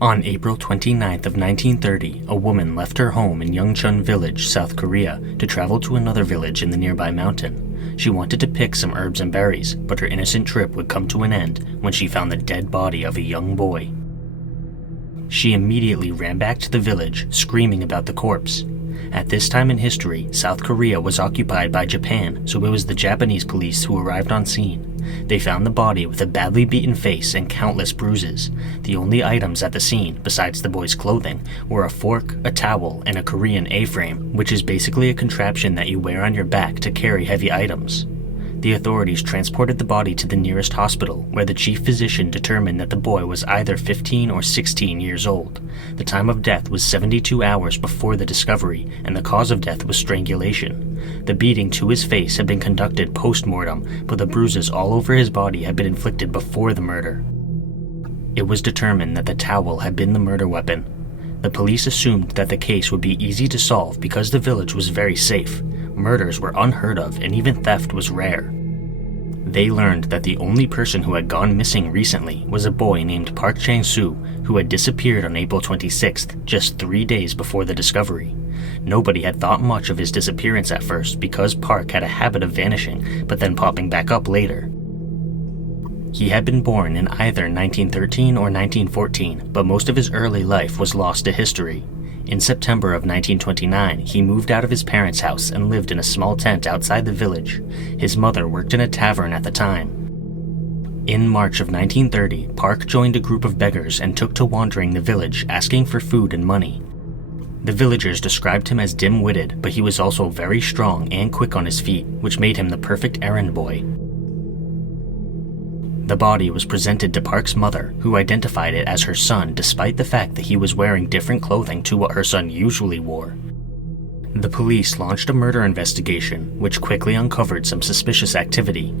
On April 29th of 1930, a woman left her home in Yeongchun Village, South Korea, to travel to another village in the nearby mountain. She wanted to pick some herbs and berries, but her innocent trip would come to an end when she found the dead body of a young boy. She immediately ran back to the village, screaming about the corpse. At this time in history, South Korea was occupied by Japan, so it was the Japanese police who arrived on scene. They found the body with a badly beaten face and countless bruises. The only items at the scene, besides the boy's clothing, were a fork, a towel, and a Korean A-frame, which is basically a contraption that you wear on your back to carry heavy items. The authorities transported the body to the nearest hospital, where the chief physician determined that the boy was either 15 or 16 years old. The time of death was 72 hours before the discovery, and the cause of death was strangulation. The beating to his face had been conducted post-mortem, but the bruises all over his body had been inflicted before the murder. It was determined that the towel had been the murder weapon. The police assumed that the case would be easy to solve because the village was very safe. Murders were unheard of, and even theft was rare. They learned that the only person who had gone missing recently was a boy named Park Chang-soo, who had disappeared on April 26th, just 3 days before the discovery. Nobody had thought much of his disappearance at first because Park had a habit of vanishing, but then popping back up later. He had been born in either 1913 or 1914, but most of his early life was lost to history. In September of 1929, he moved out of his parents' house and lived in a small tent outside the village. His mother worked in a tavern at the time. In March of 1930, Park joined a group of beggars and took to wandering the village, asking for food and money. The villagers described him as dim-witted, but he was also very strong and quick on his feet, which made him the perfect errand boy. The body was presented to Park's mother, who identified it as her son despite the fact that he was wearing different clothing to what her son usually wore. The police launched a murder investigation, which quickly uncovered some suspicious activity.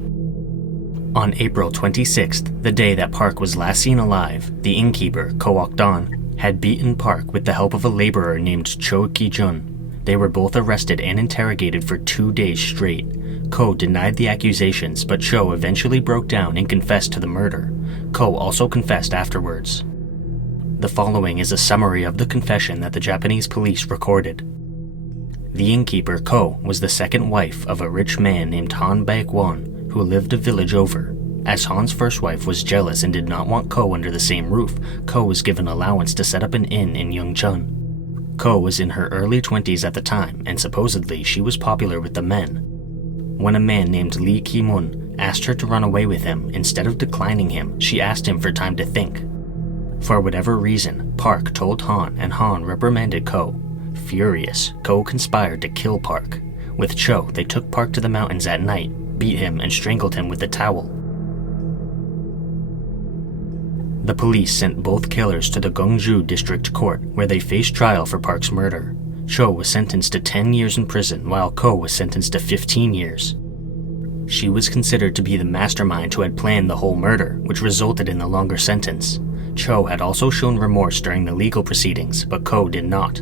On April 26th, the day that Park was last seen alive, the innkeeper, Ko Ok-don, had beaten Park with the help of a laborer named Cho Ki-jun. They were both arrested and interrogated for 2 days straight. Ko denied the accusations, but Cho eventually broke down and confessed to the murder. Ko also confessed afterwards. The following is a summary of the confession that the Japanese police recorded. The innkeeper, Ko, was the second wife of a rich man named Han Baek-won, who lived a village over. As Han's first wife was jealous and did not want Ko under the same roof, Ko was given allowance to set up an inn in Yeongchun. Ko was in her early 20s at the time, and supposedly she was popular with the men. When a man named Lee Ki-mun asked her to run away with him, instead of declining him, she asked him for time to think. For whatever reason, Park told Han, and Han reprimanded Ko. Furious, Ko conspired to kill Park. With Cho, they took Park to the mountains at night, beat him, and strangled him with a towel. The police sent both killers to the Gyeongju District Court, where they faced trial for Park's murder. Cho was sentenced to 10 years in prison, while Ko was sentenced to 15 years. She was considered to be the mastermind who had planned the whole murder, which resulted in the longer sentence. Cho had also shown remorse during the legal proceedings, but Ko did not.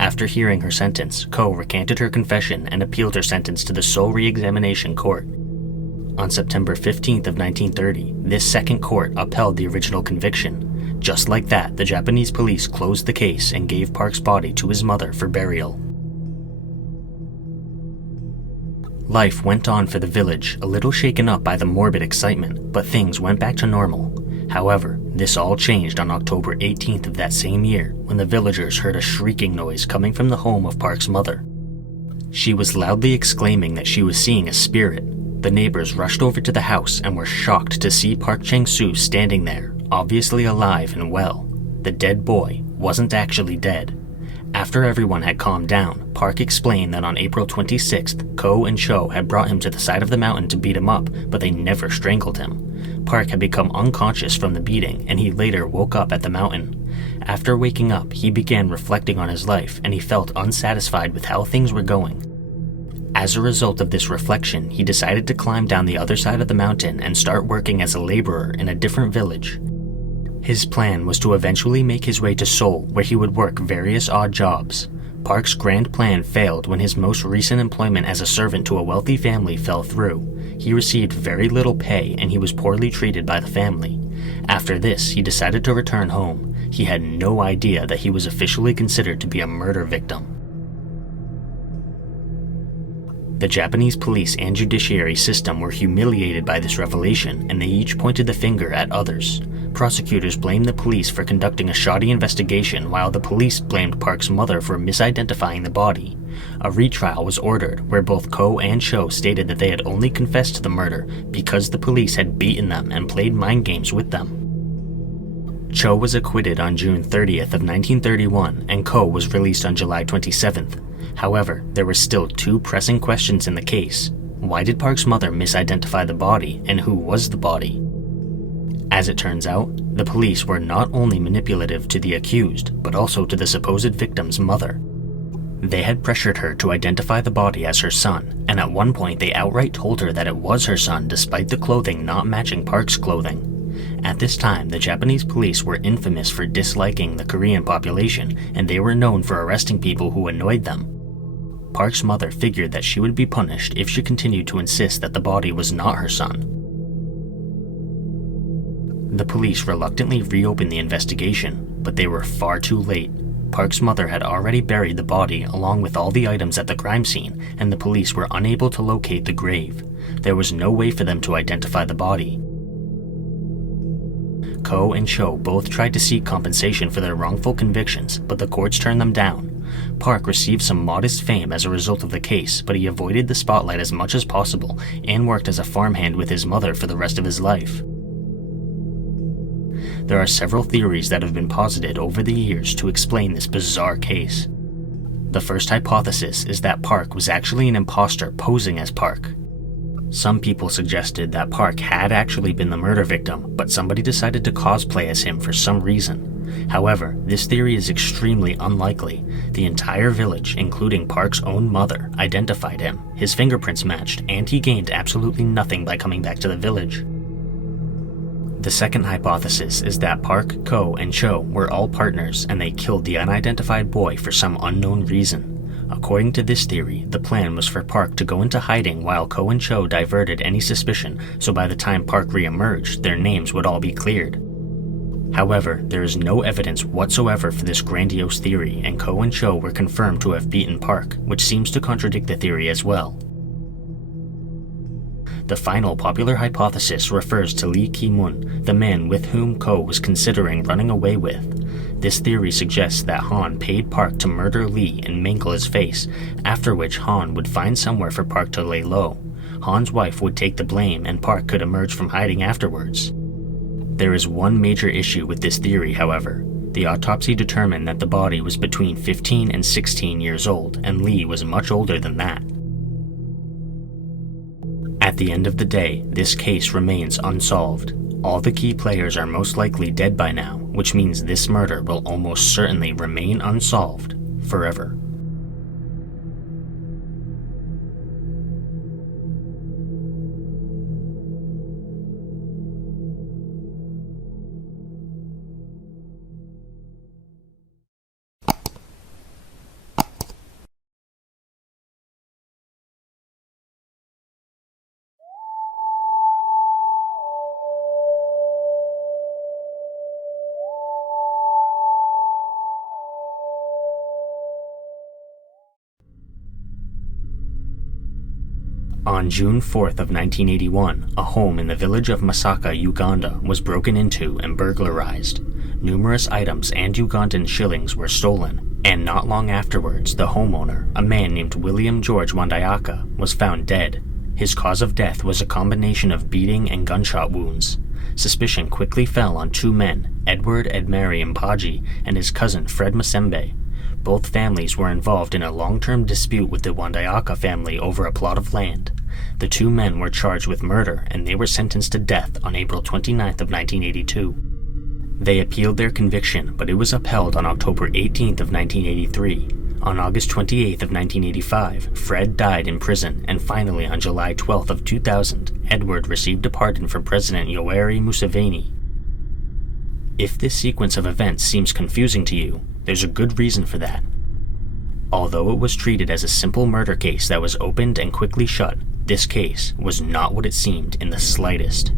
After hearing her sentence, Ko recanted her confession and appealed her sentence to the Seoul Re-examination Court. On September 15th of 1930, this second court upheld the original conviction. Just like that, the Japanese police closed the case and gave Park's body to his mother for burial. Life went on for the village, a little shaken up by the morbid excitement, but things went back to normal. However, this all changed on October 18th of that same year, when the villagers heard a shrieking noise coming from the home of Park's mother. She was loudly exclaiming that she was seeing a spirit. The neighbors rushed over to the house and were shocked to see Park Chang-soo standing there, obviously alive and well. The dead boy wasn't actually dead. After everyone had calmed down, Park explained that on April 26th, Ko and Cho had brought him to the side of the mountain to beat him up, but they never strangled him. Park had become unconscious from the beating, and he later woke up at the mountain. After waking up, he began reflecting on his life, and he felt unsatisfied with how things were going. As a result of this reflection, he decided to climb down the other side of the mountain and start working as a laborer in a different village. His plan was to eventually make his way to Seoul, where he would work various odd jobs. Park's grand plan failed when his most recent employment as a servant to a wealthy family fell through. He received very little pay and he was poorly treated by the family. After this, he decided to return home. He had no idea that he was officially considered to be a murder victim. The Japanese police and judiciary system were humiliated by this revelation, and they each pointed the finger at others. Prosecutors blamed the police for conducting a shoddy investigation, while the police blamed Park's mother for misidentifying the body. A retrial was ordered, where both Ko and Cho stated that they had only confessed to the murder because the police had beaten them and played mind games with them. Cho was acquitted on June 30th of 1931, and Ko was released on July 27th. However, there were still two pressing questions in the case. Why did Park's mother misidentify the body, and who was the body? As it turns out, the police were not only manipulative to the accused, but also to the supposed victim's mother. They had pressured her to identify the body as her son, and at one point they outright told her that it was her son despite the clothing not matching Park's clothing. At this time, the Japanese police were infamous for disliking the Korean population, and they were known for arresting people who annoyed them. Park's mother figured that she would be punished if she continued to insist that the body was not her son. The police reluctantly reopened the investigation, but they were far too late. Park's mother had already buried the body along with all the items at the crime scene, and the police were unable to locate the grave. There was no way for them to identify the body. Ko and Cho both tried to seek compensation for their wrongful convictions, but the courts turned them down. Park received some modest fame as a result of the case, but he avoided the spotlight as much as possible and worked as a farmhand with his mother for the rest of his life. There are several theories that have been posited over the years to explain this bizarre case. The first hypothesis is that Park was actually an imposter posing as Park. Some people suggested that Park had actually been the murder victim, but somebody decided to cosplay as him for some reason. However, this theory is extremely unlikely. The entire village, including Park's own mother, identified him, his fingerprints matched, and he gained absolutely nothing by coming back to the village. The second hypothesis is that Park, Ko, and Cho were all partners, and they killed the unidentified boy for some unknown reason. According to this theory, the plan was for Park to go into hiding while Ko and Cho diverted any suspicion, so by the time Park re-emerged, their names would all be cleared. However, there is no evidence whatsoever for this grandiose theory, and Ko and Cho were confirmed to have beaten Park, which seems to contradict the theory as well. The final popular hypothesis refers to Lee Ki-moon, the man with whom Ko was considering running away with. This theory suggests that Han paid Park to murder Lee and mangle his face, after which Han would find somewhere for Park to lay low. Han's wife would take the blame and Park could emerge from hiding afterwards. There is one major issue with this theory, however. The autopsy determined that the body was between 15 and 16 years old, and Lee was much older than that. At the end of the day, this case remains unsolved. All the key players are most likely dead by now, which means this murder will almost certainly remain unsolved forever. On June 4th of 1981, a home in the village of Masaka, Uganda was broken into and burglarized. Numerous items and Ugandan shillings were stolen, and not long afterwards, the homeowner, a man named William George Wandayaka, was found dead. His cause of death was a combination of beating and gunshot wounds. Suspicion quickly fell on two men, Edward Edmari Mpaji and his cousin Fred Masembe. Both families were involved in a long-term dispute with the Wandayaka family over a plot of land. The two men were charged with murder, and they were sentenced to death on April 29th of 1982. They appealed their conviction, but it was upheld on October 18th of 1983. On August 28th of 1985, Fred died in prison, and finally on July 12th of 2000, Edward received a pardon from President Yoweri Museveni. If this sequence of events seems confusing to you, there's a good reason for that. Although it was treated as a simple murder case that was opened and quickly shut, this case was not what it seemed in the slightest.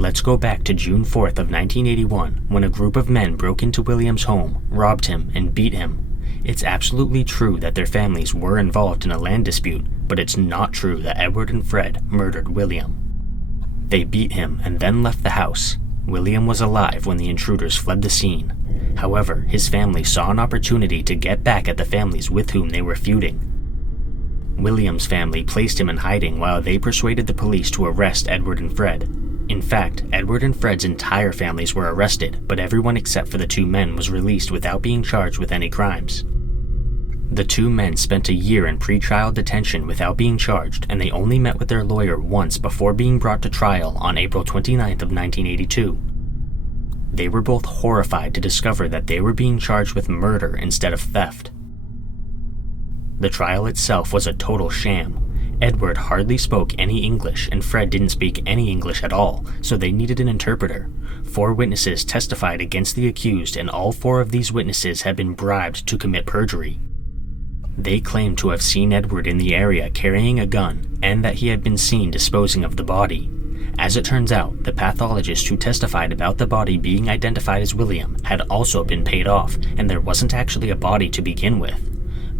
Let's go back to June 4th of 1981 when a group of men broke into William's home, robbed him, and beat him. It's absolutely true that their families were involved in a land dispute, but it's not true that Edward and Fred murdered William. They beat him and then left the house. William was alive when the intruders fled the scene. However, his family saw an opportunity to get back at the families with whom they were feuding. William's family placed him in hiding while they persuaded the police to arrest Edward and Fred. In fact, Edward and Fred's entire families were arrested, but everyone except for the two men was released without being charged with any crimes. The two men spent a year in pretrial detention without being charged, and they only met with their lawyer once before being brought to trial on April 29th of 1982. They were both horrified to discover that they were being charged with murder instead of theft. The trial itself was a total sham. Edward hardly spoke any English, and Fred didn't speak any English at all, so they needed an interpreter. 4 witnesses testified against the accused, and all 4 of these witnesses had been bribed to commit perjury. They claimed to have seen Edward in the area carrying a gun, and that he had been seen disposing of the body. As it turns out, the pathologist who testified about the body being identified as William had also been paid off, and there wasn't actually a body to begin with.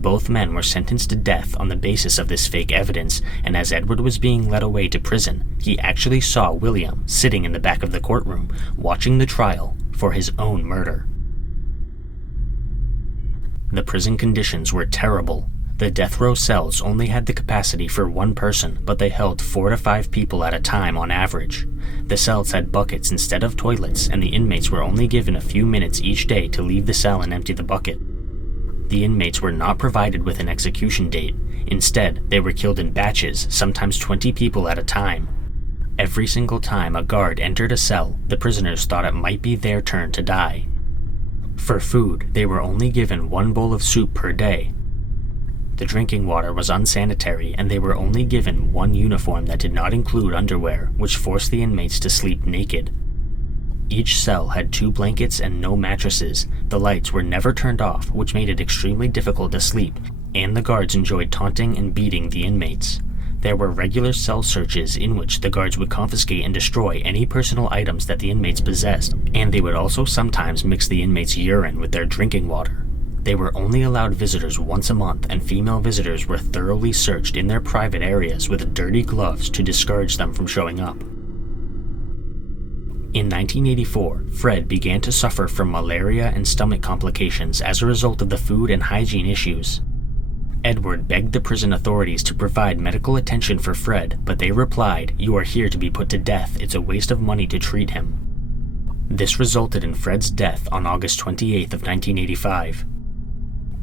Both men were sentenced to death on the basis of this fake evidence, and as Edward was being led away to prison, he actually saw William sitting in the back of the courtroom, watching the trial for his own murder. The prison conditions were terrible. The death row cells only had the capacity for 1 person, but they held 4 to 5 people at a time on average. The cells had buckets instead of toilets, and the inmates were only given a few minutes each day to leave the cell and empty the bucket. The inmates were not provided with an execution date. Instead, they were killed in batches, sometimes 20 people at a time. Every single time a guard entered a cell, the prisoners thought it might be their turn to die. For food, they were only given 1 bowl of soup per day. The drinking water was unsanitary, and they were only given 1 uniform that did not include underwear, which forced the inmates to sleep naked. Each cell had 2 blankets and no mattresses. The lights were never turned off, which made it extremely difficult to sleep, and the guards enjoyed taunting and beating the inmates. There were regular cell searches in which the guards would confiscate and destroy any personal items that the inmates possessed, and they would also sometimes mix the inmates' urine with their drinking water. They were only allowed visitors once a month, and female visitors were thoroughly searched in their private areas with dirty gloves to discourage them from showing up. In 1984, Fred began to suffer from malaria and stomach complications as a result of the food and hygiene issues. Edward begged the prison authorities to provide medical attention for Fred, but they replied, "You are here to be put to death. It's a waste of money to treat him." This resulted in Fred's death on August 28th of 1985.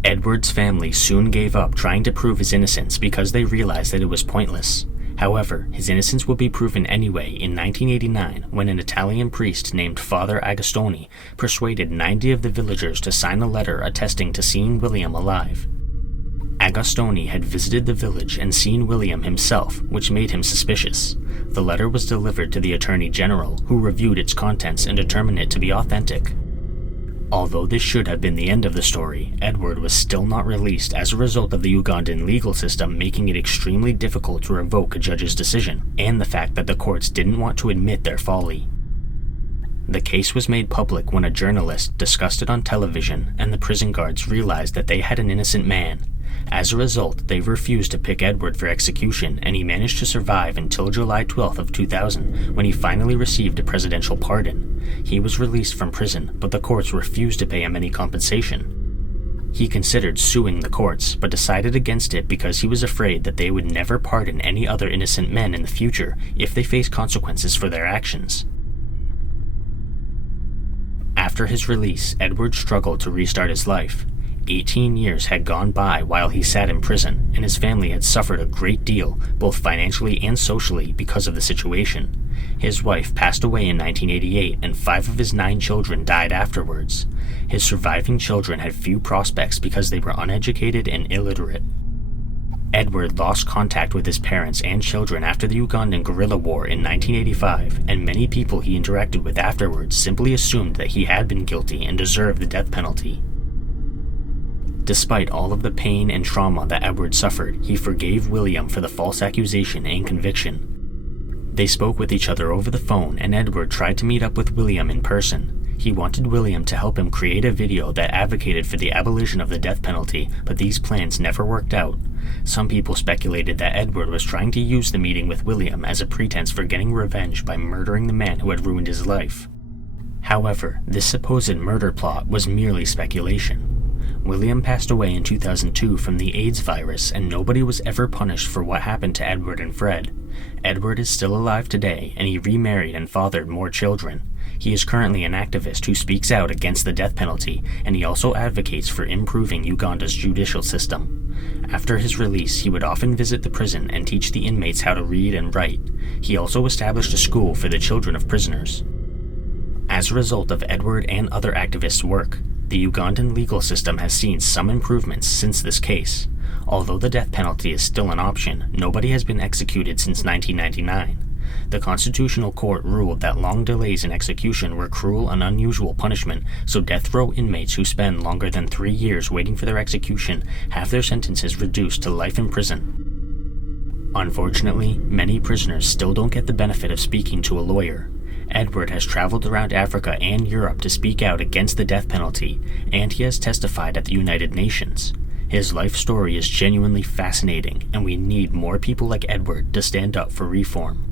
Edward's family soon gave up trying to prove his innocence because they realized that it was pointless. However, his innocence would be proven anyway in 1989 when an Italian priest named Father Agostoni persuaded 90 of the villagers to sign a letter attesting to seeing William alive. Agostoni had visited the village and seen William himself, which made him suspicious. The letter was delivered to the Attorney General, who reviewed its contents and determined it to be authentic. Although this should have been the end of the story, Edward was still not released as a result of the Ugandan legal system making it extremely difficult to revoke a judge's decision, and the fact that the courts didn't want to admit their folly. The case was made public when a journalist discussed it on television, and the prison guards realized that they had an innocent man. As a result, they refused to pick Edward for execution, and he managed to survive until July 12th of 2000, when he finally received a presidential pardon. He was released from prison, but the courts refused to pay him any compensation. He considered suing the courts, but decided against it because he was afraid that they would never pardon any other innocent men in the future if they faced consequences for their actions. After his release, Edward struggled to restart his life. 18 years had gone by while he sat in prison, and his family had suffered a great deal, both financially and socially, because of the situation. His wife passed away in 1988, and 5 of his 9 children died afterwards. His surviving children had few prospects because they were uneducated and illiterate. Edward lost contact with his parents and children after the Ugandan guerrilla war in 1985, and many people he interacted with afterwards simply assumed that he had been guilty and deserved the death penalty. Despite all of the pain and trauma that Edward suffered, he forgave William for the false accusation and conviction. They spoke with each other over the phone, and Edward tried to meet up with William in person. He wanted William to help him create a video that advocated for the abolition of the death penalty, but these plans never worked out. Some people speculated that Edward was trying to use the meeting with William as a pretense for getting revenge by murdering the man who had ruined his life. However, this supposed murder plot was merely speculation. William passed away in 2002 from the AIDS virus, and nobody was ever punished for what happened to Edward and Fred. Edward is still alive today, and he remarried and fathered more children. He is currently an activist who speaks out against the death penalty, and he also advocates for improving Uganda's judicial system. After his release, he would often visit the prison and teach the inmates how to read and write. He also established a school for the children of prisoners. As a result of Edward and other activists' work, the Ugandan legal system has seen some improvements since this case. Although the death penalty is still an option, nobody has been executed since 1999. The Constitutional Court ruled that long delays in execution were cruel and unusual punishment, so death row inmates who spend longer than 3 years waiting for their execution have their sentences reduced to life in prison. Unfortunately, many prisoners still don't get the benefit of speaking to a lawyer. Edward has traveled around Africa and Europe to speak out against the death penalty, and he has testified at the United Nations. His life story is genuinely fascinating, and we need more people like Edward to stand up for reform.